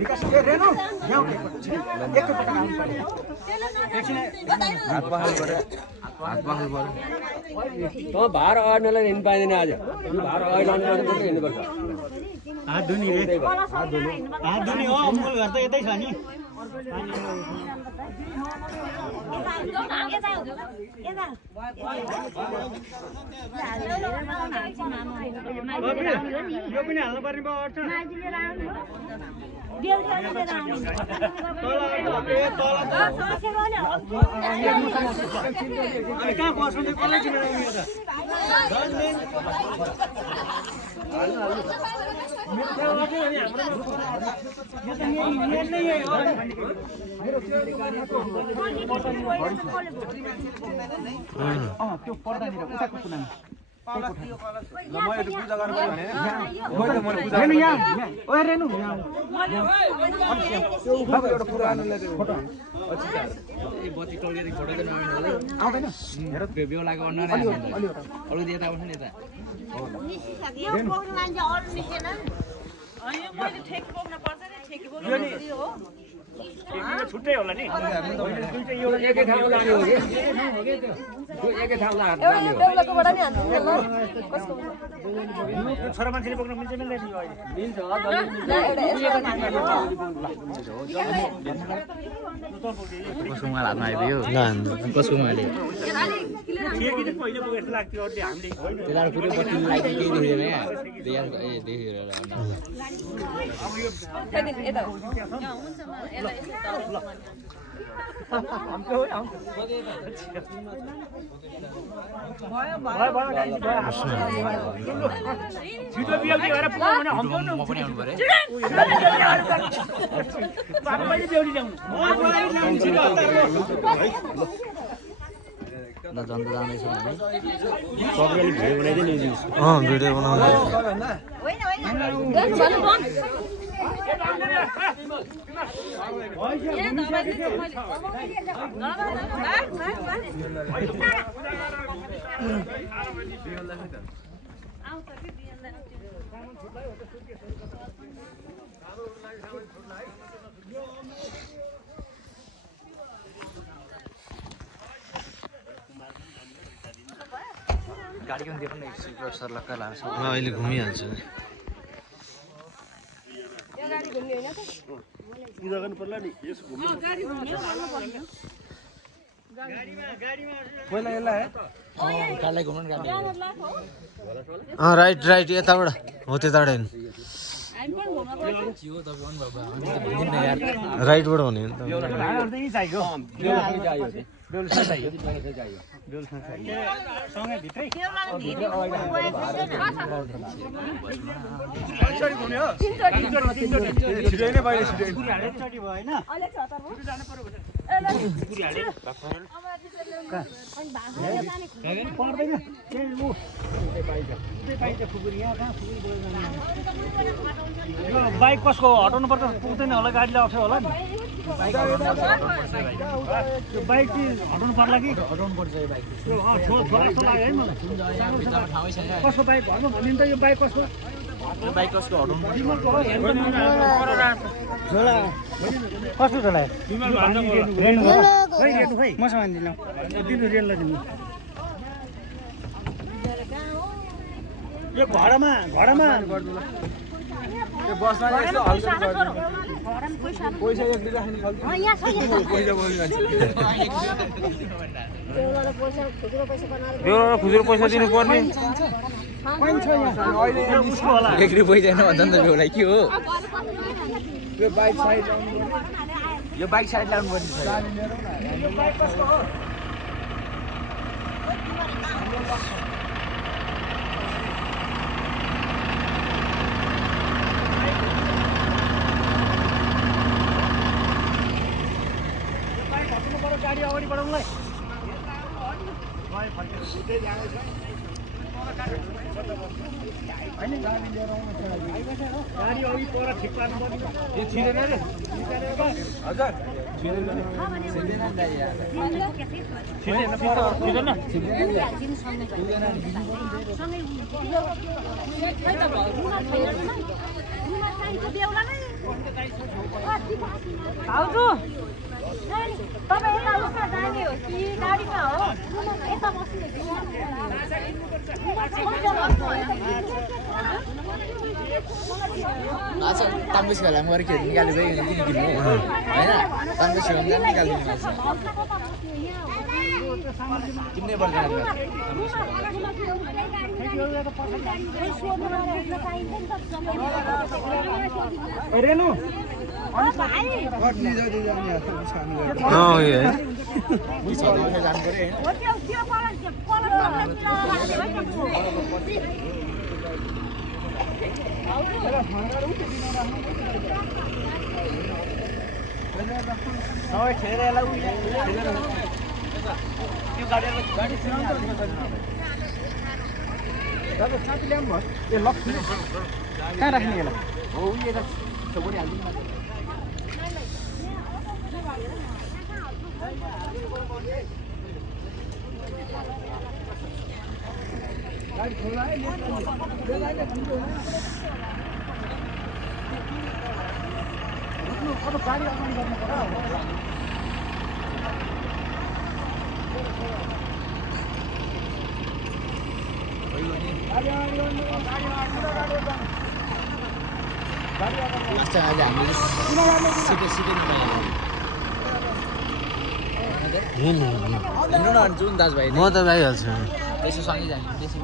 विकास रेनु यहाँ एकैपटक आउनु पर्यो हात पखाल्नु पर्यो त भार अड्नलाई हिँड्नु पाइँदैन आज भार अड्लाउनु पर्छ हिँड्नुपर्छ हात धुनी रे हात धुनी हो अमुल घर त यतै छ नि यो पनि हाल्नु पर्ने भयो अर्थ कहाँ बस्नु कसलाई चिनाउने त्यो पर्दानिर उताको कुनामा पूजा गर्नु छुट्टै होला नि एकै ठाउँ लाने हो कि एकै ठाउँ लाने हो छोरा मान्छेले बोक्न मिल्छ मिल्दैन मिल्छ कसको माल हातमा आइदियो कसको माले पहिले बोकेर लाग्थ्यो अरूले हामीले त्यसलाई पुरै बत्ती लाइदियो केही देखेन देखेर छिटो बिहा भएर पुग्नु हम्काउनु म पनि आउनु पर्यो पापाले बेहुली ल्याउनु ल जन्त जाँदैछ भने सबैले भिडियो बनाइदिनु भिडियो बनाउनु गाडी पनि दिएको न सरलक्क लाग्छ अहिले घुमिहाल्छ नि पूजा गर्नु पर्ला नि यसो घुम्नु पहिला यसलाई कालै घुम्नु गाडी राइट राइट यताबाट हो त्यताबाट हेर्नु राइटबाट हुने सँगै भित्रै छिटै नै बाहिर छिटै भयो होइन पर्दैन बाइक कसको हटाउनु पर्छ पुग्दैन होला गाडीले अप्ठ्यारो होला नि त्यो बाइक चाहिँ हटाउनु पर्ला कि हटाउनु पर्छ यो बाइक कसको बाइक भन्नु भने त यो बाइक कसको बाइक कसको हटाउनु कस्तो झोला मसँग दिनु दिनु रेललाई दिनु यो घरमा बसमा पैसा एक दिन राख्ने खुजुरो पैसा दिनु पर्ने एक रुपैयाँ छैन भन्छ नि त बेहुलाई के हो यो बाइक साइड ल्याउनु पर्ने गाडी अघि पर ठिक पार्नु पर्ने यो छिरेन रे हजुर छिरेन भाउजू तपाईँ यता उता जाने हो कि गाडीमा हो यता बस्नु आज ताम्बुस खेला गएर के निकाल्नु भयो किन किन्नु हैन ताम्बुस खेला निकाल्नु किन्ने पर्छ रेनु कहाँ राख्ने यसलाई हो यता छेउपट्टि हाल्दिनु गाडी खोला है अब गाडी अगाडि गर्नु पर्यो जुन दाजुभाइ म त गइहाल्छु त्यसो सँगै जाने त्यसो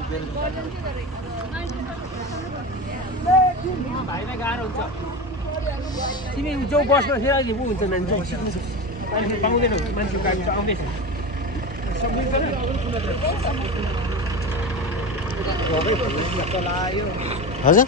भाइलाई गाह्रो हुन्छ तिमी जो बसमा फेरि ऊ हुन्छ नानी जो मान्छे पाउँदैन मान्छे गाडी आउँदैछ हजुर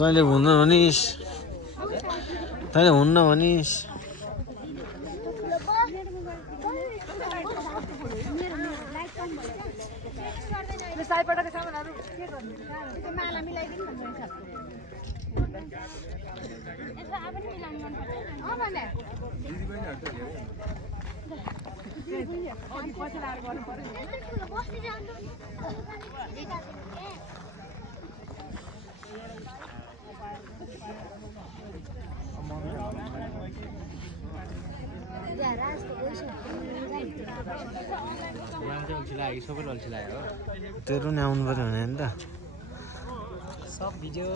तैँले हुन्न भनिस् तैँले हुन्न भनिस् साइपटको सामानहरु के गर्नु त्यो माला मिलाइदिनु भन्नुहुन्छ यसो अब नि मिलाउनु मन पर्छ भने दिदी बहिनीहरु अनि पछि लाएर गर्नु पर्यो बस्दै जानु तेरो नि आउनु पर्यो भने नि त सब भिडियो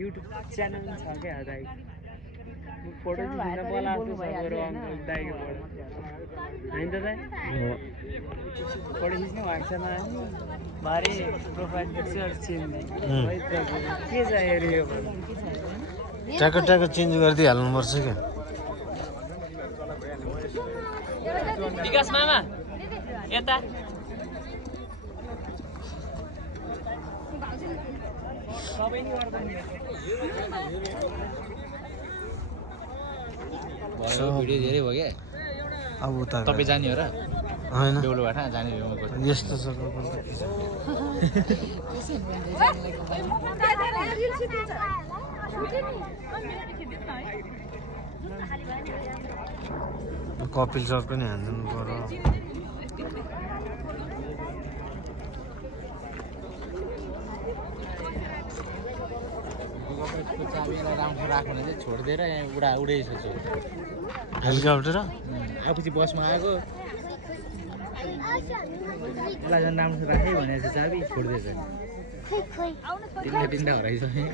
युट्युब च्यानल छ क्या दाइ फोटो खिच्न बोलाएको दाइको होइन त दाइ फोटो खिच्नु भएको छैन भारी प्रोफाइल पिक्चर चेन्ज के चाहियो यो ट्याक्क चेन्ज गरिदिइहाल्नुपर्छ क्या विकास मामा यता भिडियो धेरै भयो क्या अब उता तपाईँ जाने हो र होइन डेलोबाट जाने हो यस्तो छ कपिल सर पनि हान्दिनु पर्यो चाबीलाई राम्रो राख्नु चाहिँ छोडिदिएर यहाँ उडाइसक्छ हेलिकप्टर आएपछि बसमा आएको यसलाई झन् राम्रो राखेँ भनेर चाहिँ चाबी छोडिदिएछ तिनवटा हराइसक्यो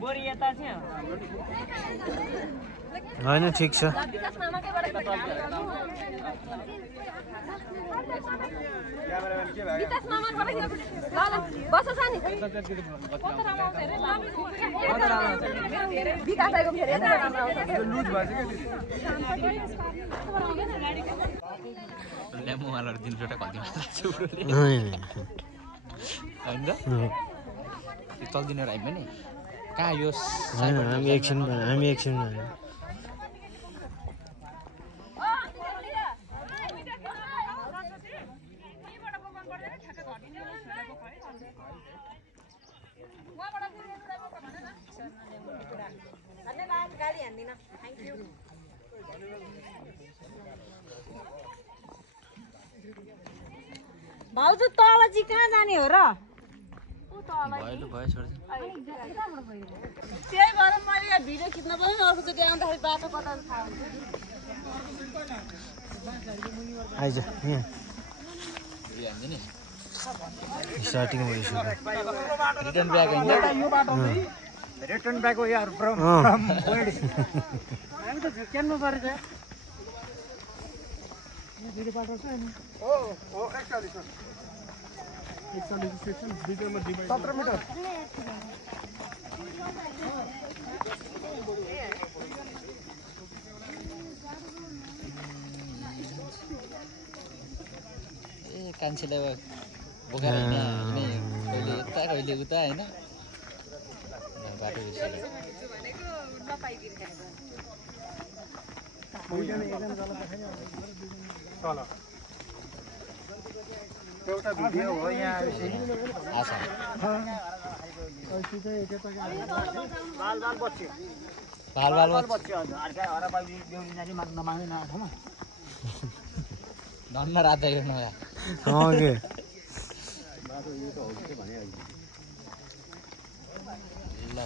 बोरी यता छ होइन ठिक छ विकास मामाकैबाट विकास मामाबाट ल ल बस सानी विकास आएको फेरि यता राम्रो आउँछ लुज भएछ क्या लेमो वालाहरु दिन एउटा खल्ती मार्छ उनीहरूले होइन हैन र चल्दिन र हामी पनि कहाँ यो होइन हामी एकछिन भाउजू तल चाहिँ कहाँ जाने हो र भयो भयो छोड त्यही भएर मैले यहाँ भिडियो खिच्न पनि अर्कोचोटि आउँदाखेरि बाटो कता थाहा हुन्छ आइज यहाँ हामी नि स्टार्टिङ भइसक्यो रिटर्न ब्याक हैन रिटर्न ब्याक हो यार फ्रम पोइन्ट हामी त झुक्क्याउनु पर्छ भिडियो पाठाउँछ नि ओ 41 सेक्सन भिडियोमा डिभाइड 17 मिटर ए कान्छेले बोकेर हिँड्ने कहिले यता कहिले उता हैन बाटो बिर्सेर तल एउटा भिडियो हो यहाँ आशा बाल बाल बच्चे धन्न रात हेर्नु के ल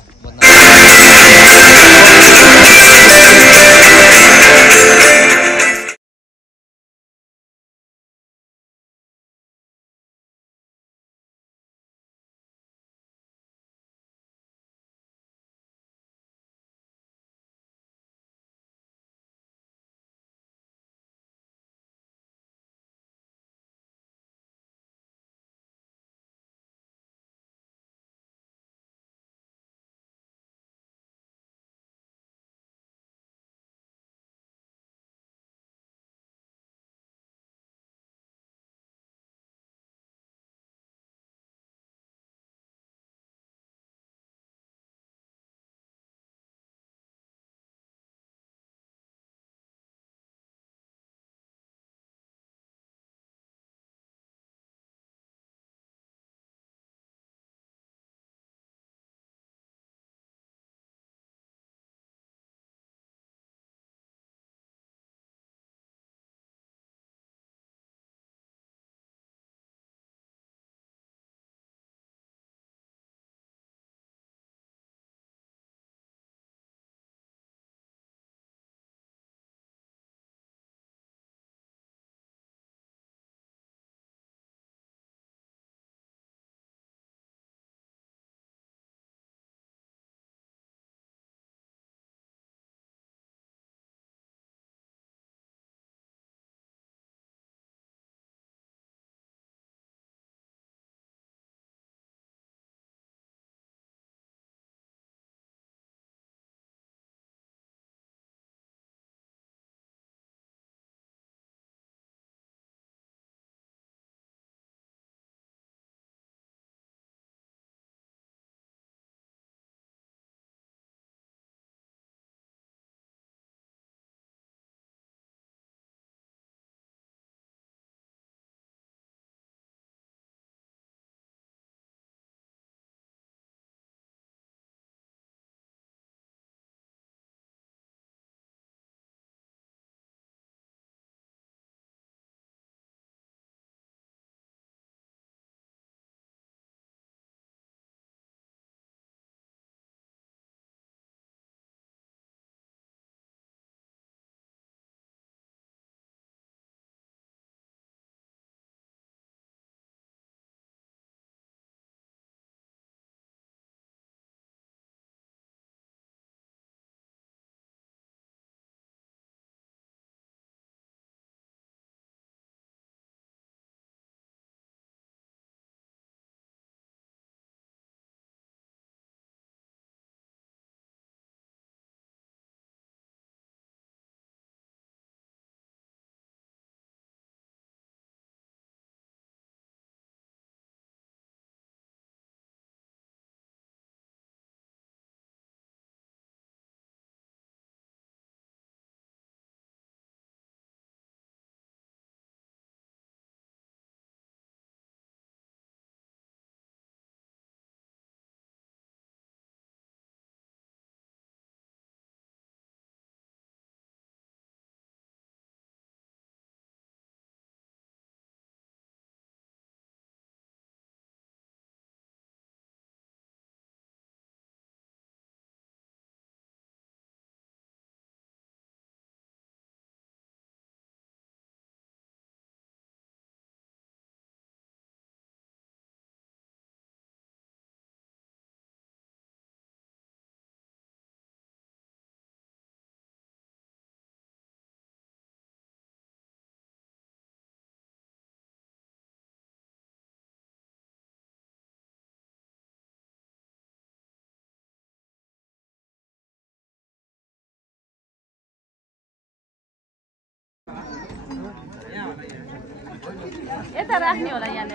यता राख्ने होला यहाँ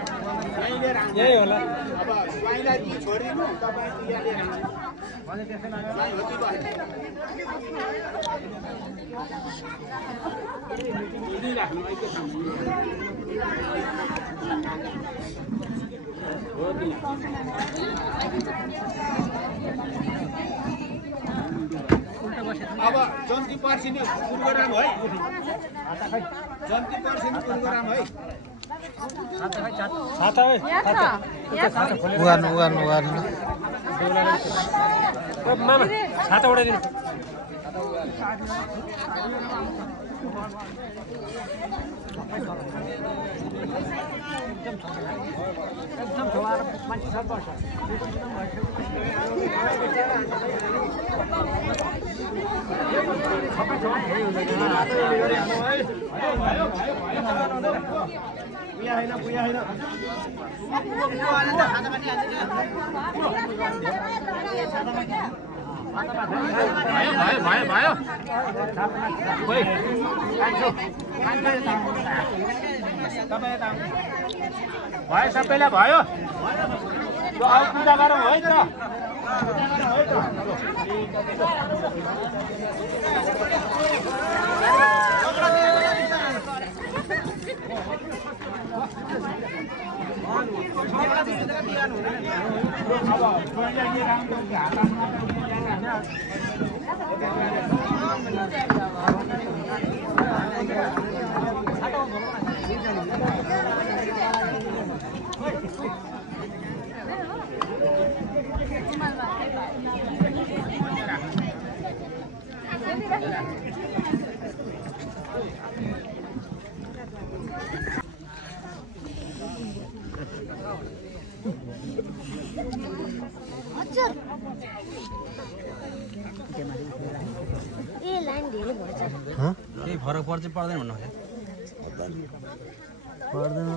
यही होला अब पाइलाई ती छोडिदिनु तपाईँ यहाँ लिएर अब जन्ती पर्सिने प्रोग्राम है जन्ती पर्सिने प्रोग्राम है छाता है उगार्नु मामा छाता उडाइदिनु एकदम छोरा मान्छे सब बस्छ भयो सबैलाई भयो पूजा गरौँ है त केही फरक पर्छ पर्दैन भन्नु पर्दैन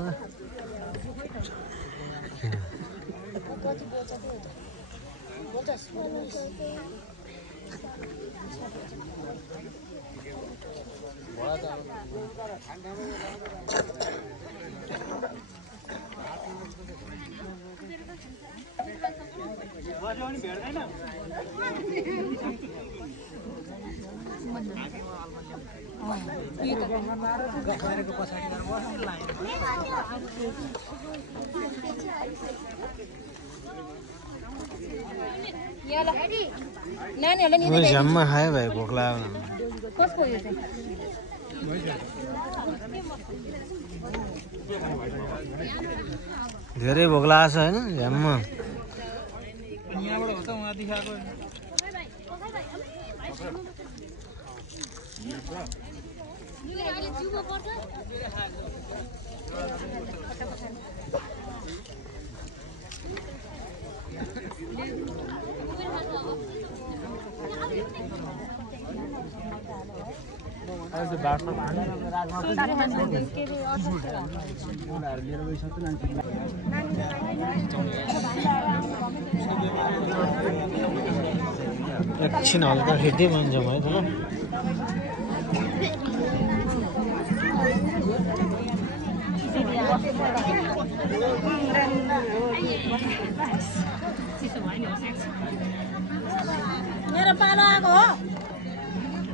नानीहरूले झ्याममा खायो भाइ भोक लाग्यो कसको यो चाहिँ धेरै भोक लागेको छ होइन झ्याममा यहाँबाट हो त उहाँदेखि आएको एकछिन हल्का खिच्दै भन्छौँ है त मेरो पालो आएको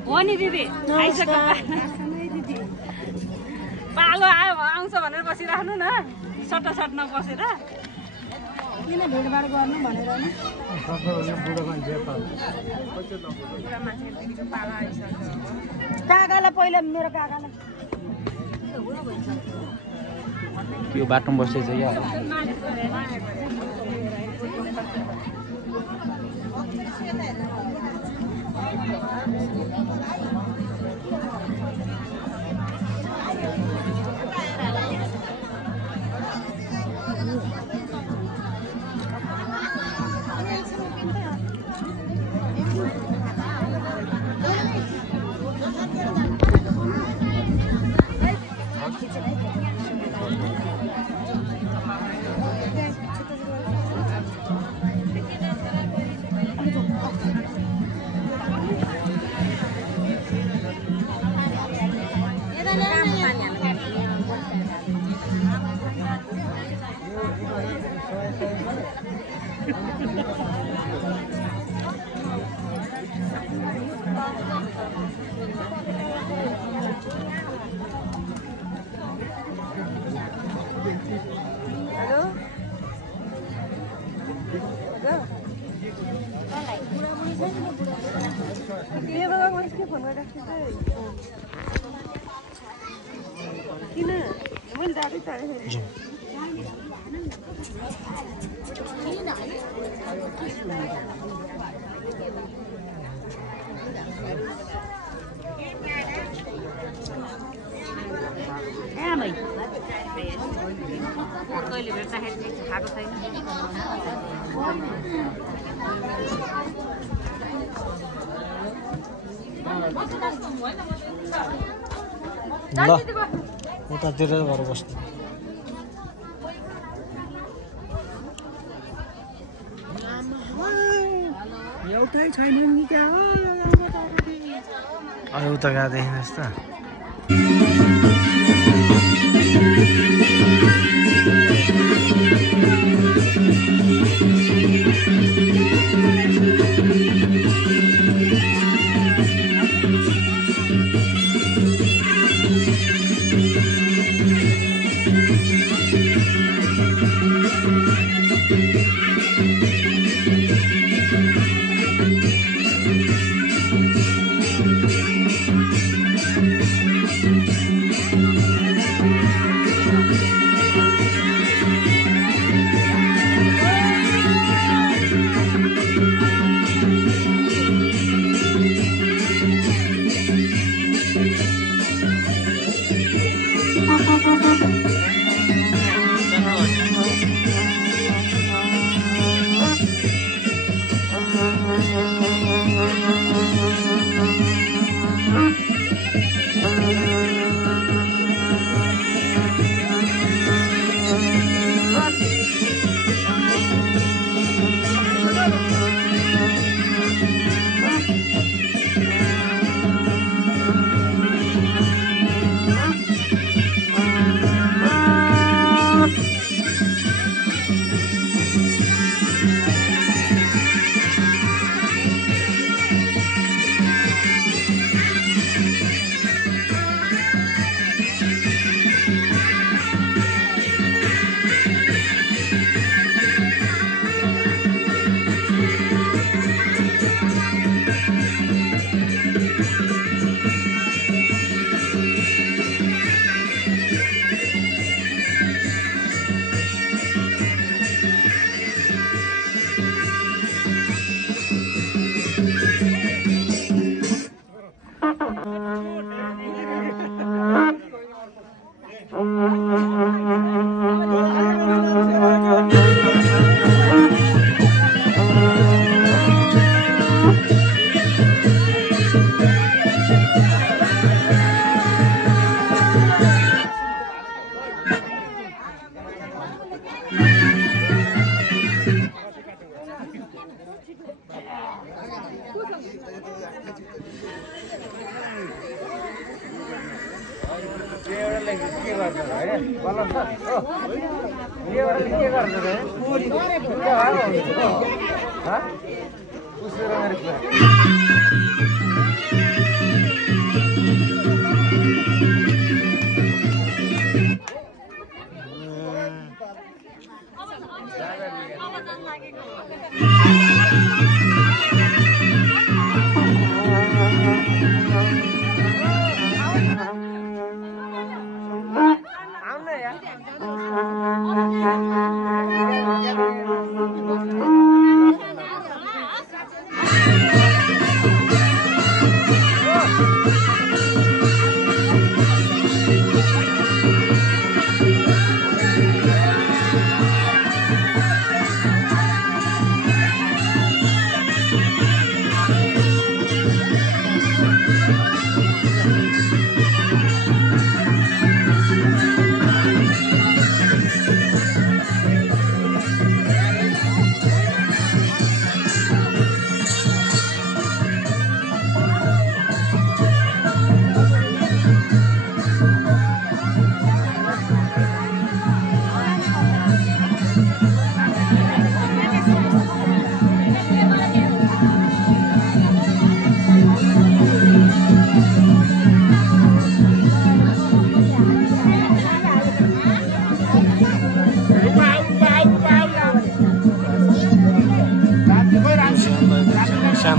हो नि दिदी आइसक्यो पालो आयो आउँछ भनेर बसिराख्नु न सट्टा सट नबसेर किन भिडभाड गर्नु भनेर नि काकालाई पहिला मेरो काकालाई यो बाटोमा बसेछ या हेलो के फोन गरिरहेको किन मैले जाँदै त कहिले भेट्दाखेरि खाएको छैन ल उतातिर गएर बस्नु एउटै छैन नि त्यहाँ अरे उता गएको देखिनुहोस् त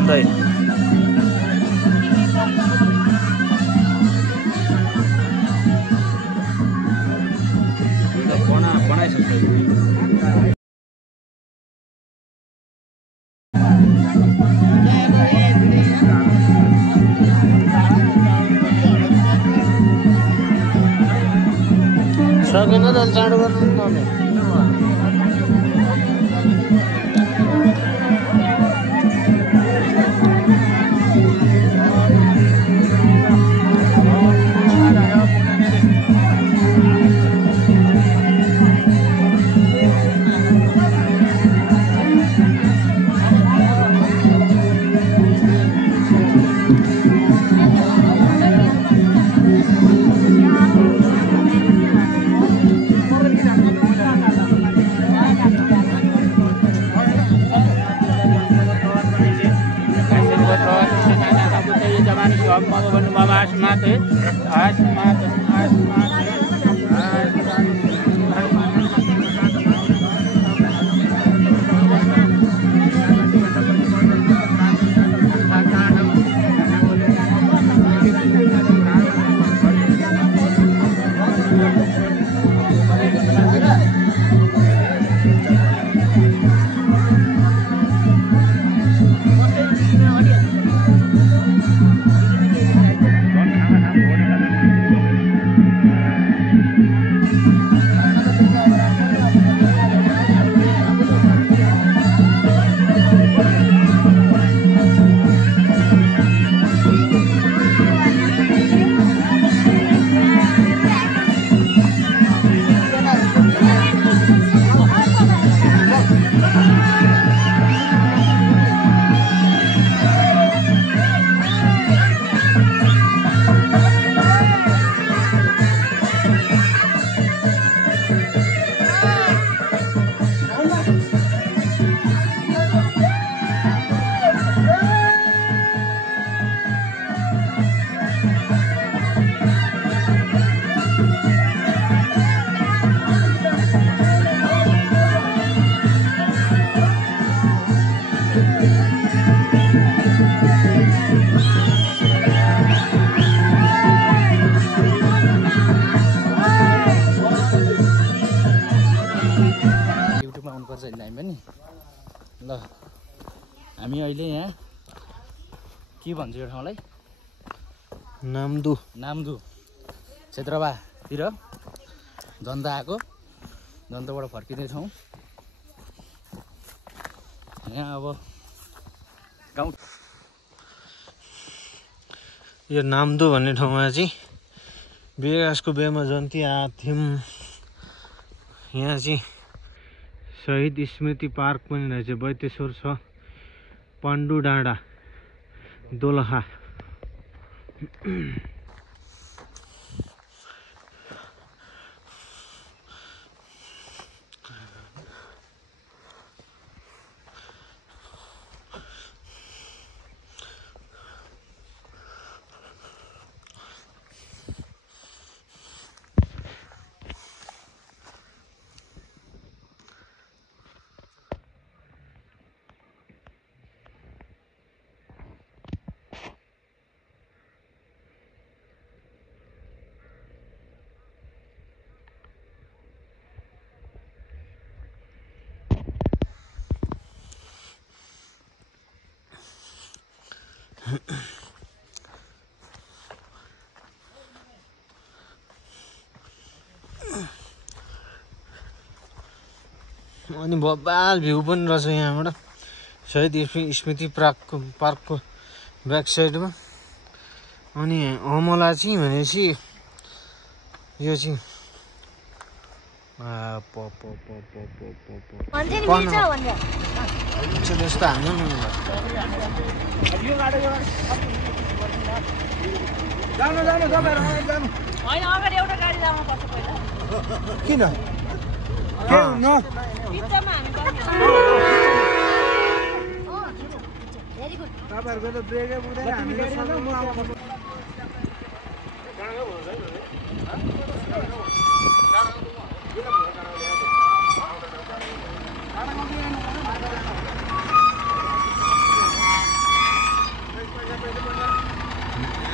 बन्दै सकेन त चाँडो गर्नु पर्ने ल हामी अहिले यहाँ के भन्छ यो ठाउँलाई नाम्दु क्षेत्रबातिर जनता आएको जनताबाट फर्किँदैछौँ यहाँ अब गाउँ यो नाम्दु भन्ने ठाउँमा चाहिँ विकासको बेमा जन्ती आएको थियौँ यहाँ चाहिँ शहीद स्मृति पार्क पनि रहेछ बैतेश्वर छ पाण्डु डाँडा दोलखा अनि बबाल भ्यू पनि रहेछ यहाँबाट शहीद स्मृति पार्कको ब्याक साइडमा अनि अमला चाहिँ भनेपछि यो चाहिँ त्यस्तो हाल्नु किन तपाईँहरूको त ब्रेकै पुग्दैन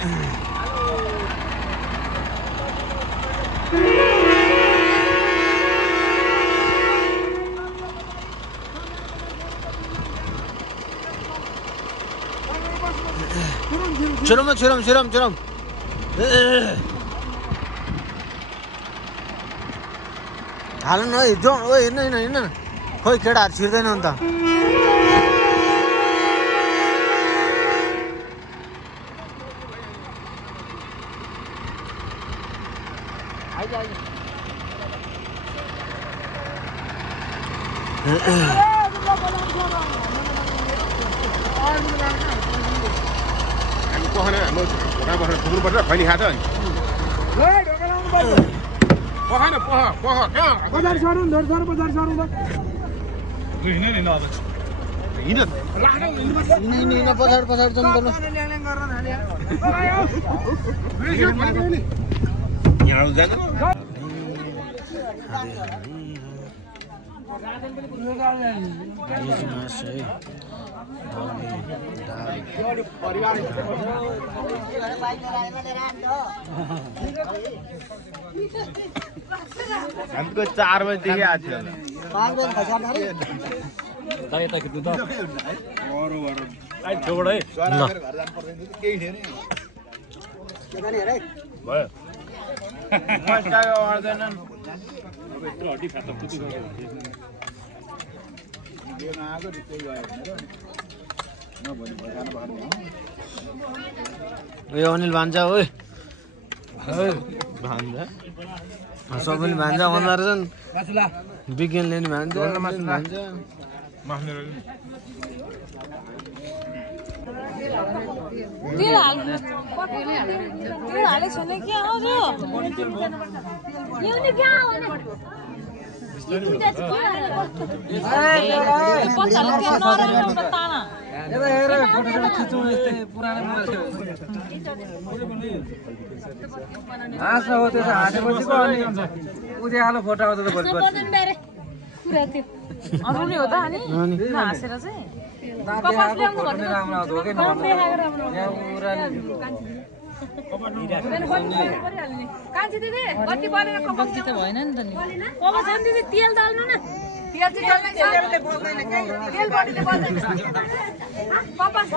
छोरम हाल न जो ओ हिँड्न खोइ केटाहरू छिर्दैन नि त पखाना हाम्रो ढोका बसेर थुक्नुपर्छ खैनी खान्छ नि पखाना पख कहाँ बजार सरौँ बजार सरौँ हिँड्ने नि अब हिँड्न पछाडि जानु पर्नु यहाँ जान्छ हमको 4 बजेदेखि आएको थियो अनिल भान्जा ओए सबैले भान्जा भन्दा रहेछन् विज्ञानले नि भान्जा तेल हालेको छैन के हो जो यो नि क्या हो नि हाँसो हो त्यो हाँसेपछि उद्यालो फोटो आउँछ त भोलि कुरा त्यो अरू नि हो त अनि हाँसेर चाहिँ कान्छी दिदी कति बनेर कपक्ति त भएन नि त नि कपा छ नि दिदी तेल दल्नु न तेल चाहिँ तेल बढीले बल्दैन कपास